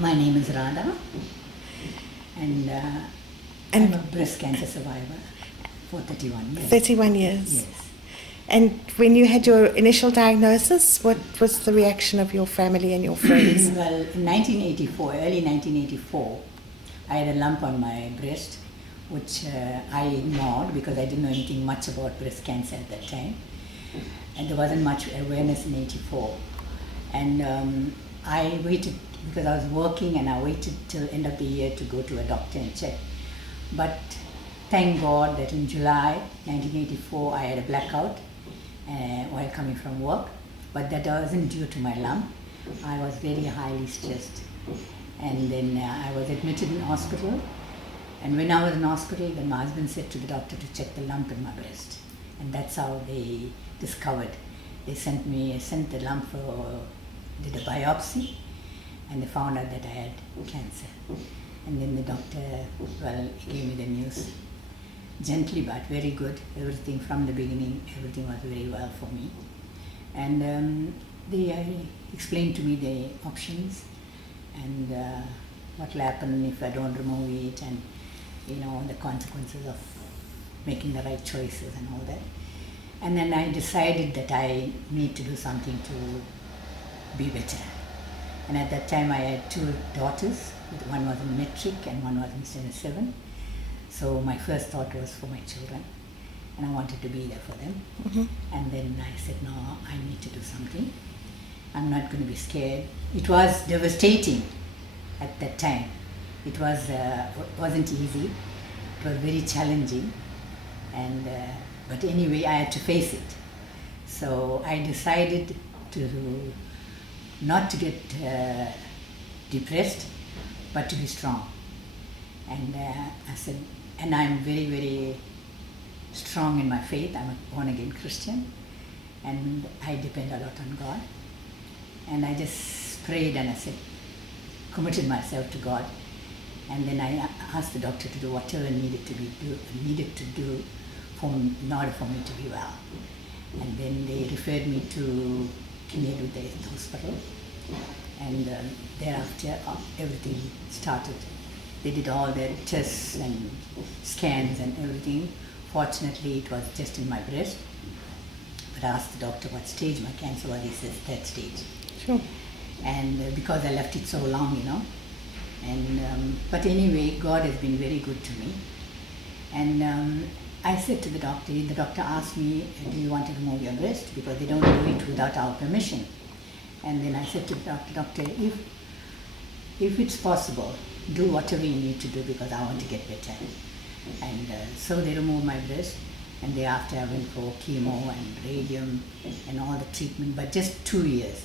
My name is Radha, and I'm a breast cancer survivor for 31 years. 31 years. Yes. And when you had your initial diagnosis, what was the reaction of your family and your friends? Well, in 1984, early 1984, I had a lump on my breast, which I ignored because I didn't know anything much about breast cancer at that time. And there wasn't much awareness in 84. And I waited because I was working, and I waited till end of the year to go to a doctor and check. But thank God that in July 1984 I had a blackout while coming from work. But that wasn't due to my lump. I was very highly stressed. And then I was admitted in hospital. And when I was in hospital, then my husband said to the doctor to check the lump in my breast. And that's how they discovered. They sent the lump did a biopsy, and they found out that I had cancer. And then the doctor, he gave me the news. Gently but very good. Everything from the beginning, everything was very well for me. And they explained to me the options and what will happen if I don't remove it, and the consequences of making the right choices and all that. And then I decided that I need to do something to be better. And at that time I had 2 daughters. One was in metric and one was in standard 7. So my first thought was for my children, and I wanted to be there for them. Mm-hmm. And then I said, no, I need to do something. I'm not going to be scared. It was devastating at that time. It wasn't easy. It was very challenging, and but anyway, I had to face it. So I decided to not to get depressed, but to be strong. And I said, and I'm very, very strong in my faith. I'm a born-again Christian, and I depend a lot on God. And I just prayed, and I said, committed myself to God. And then I asked the doctor to do whatever needed to do in order for me to be well. And then they referred me to the hospital. And thereafter, everything started. They did all their tests and scans and everything. Fortunately, it was just in my breast. But I asked the doctor what stage my cancer was. He says 3rd stage. Sure. And because I left it so long, And but anyway, God has been very good to me. And I said to the doctor asked me, do you want to remove your breast? Because they don't do it without our permission. And then I said to the doctor, if it's possible, do whatever you need to do because I want to get better. And so they removed my breast, and thereafter I went for chemo and radium and all the treatment, but just 2 years.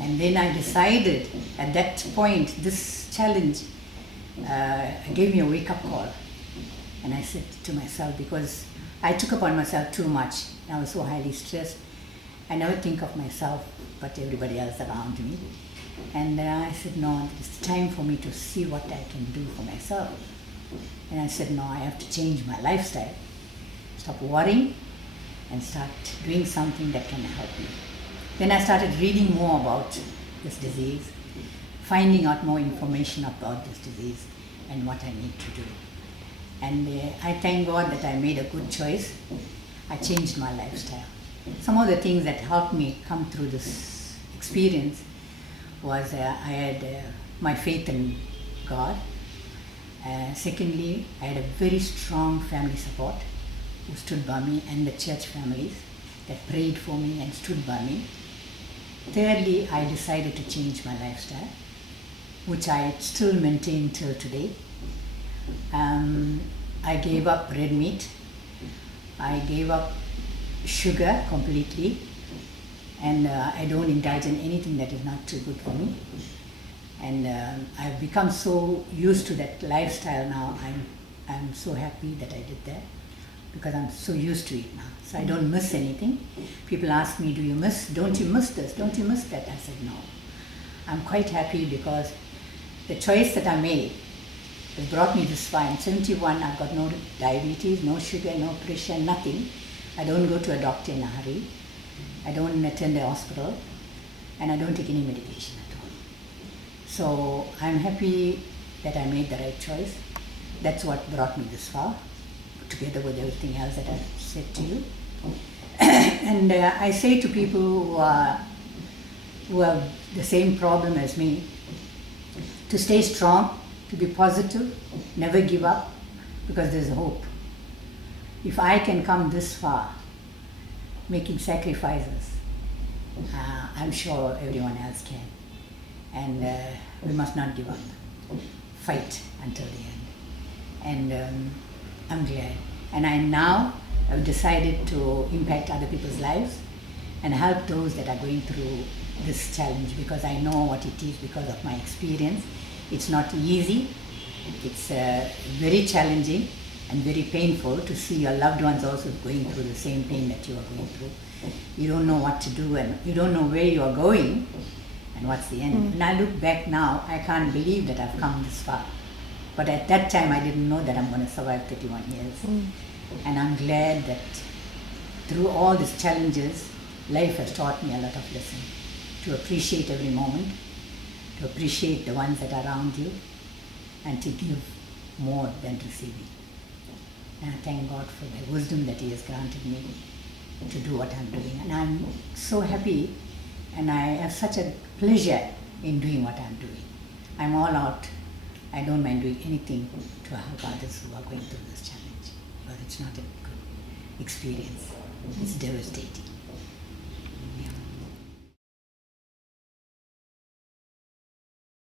And then I decided at that point, this challenge gave me a wake-up call. And I said to myself, because I took upon myself too much, I was so highly stressed, I never think of myself but everybody else around me. And I said, no, it's time for me to see what I can do for myself. And I said, no, I have to change my lifestyle, stop worrying and start doing something that can help me. Then I started reading more about this disease, finding out more information about this disease and what I need to do. And I thank God that I made a good choice. I changed my lifestyle. Some of the things that helped me come through this experience was I had my faith in God. Secondly, I had a very strong family support who stood by me, and the church families that prayed for me and stood by me. Thirdly, I decided to change my lifestyle, which I still maintain till today. I gave up red meat. I gave up sugar completely, and I don't indulge in anything that is not too good for me. And I've become so used to that lifestyle now. I'm so happy that I did that because I'm so used to it now. So I don't miss anything. People ask me, don't you miss this? Don't you miss that? I said, no. I'm quite happy because the choice that I made has brought me this far. I'm 71, I've got no diabetes, no sugar, no pressure, nothing. I don't go to a doctor in a hurry. I don't attend a hospital, and I don't take any medication at all. So I'm happy that I made the right choice. That's what brought me this far, together with everything else that I've said to you. And I say to people who have the same problem as me, to stay strong, to be positive, never give up, because there's hope. If I can come this far, making sacrifices, I'm sure everyone else can. And we must not give up. Fight until the end. And I'm glad. And I now have decided to impact other people's lives and help those that are going through this challenge, because I know what it is because of my experience. It's not easy. It's very challenging and very painful to see your loved ones also going through the same pain that you are going through. You don't know what to do and you don't know where you are going and what's the end. When I look back now, I can't believe that I've come this far. But at that time, I didn't know that I'm going to survive 31 years. And I'm glad that through all these challenges, life has taught me a lot of lessons. To appreciate every moment, to appreciate the ones that are around you, and to give more than receiving. And I thank God for the wisdom that He has granted me to do what I'm doing. And I'm so happy, and I have such a pleasure in doing what I'm doing. I'm all out. I don't mind doing anything to help others who are going through this challenge, because it's not a good experience. It's devastating.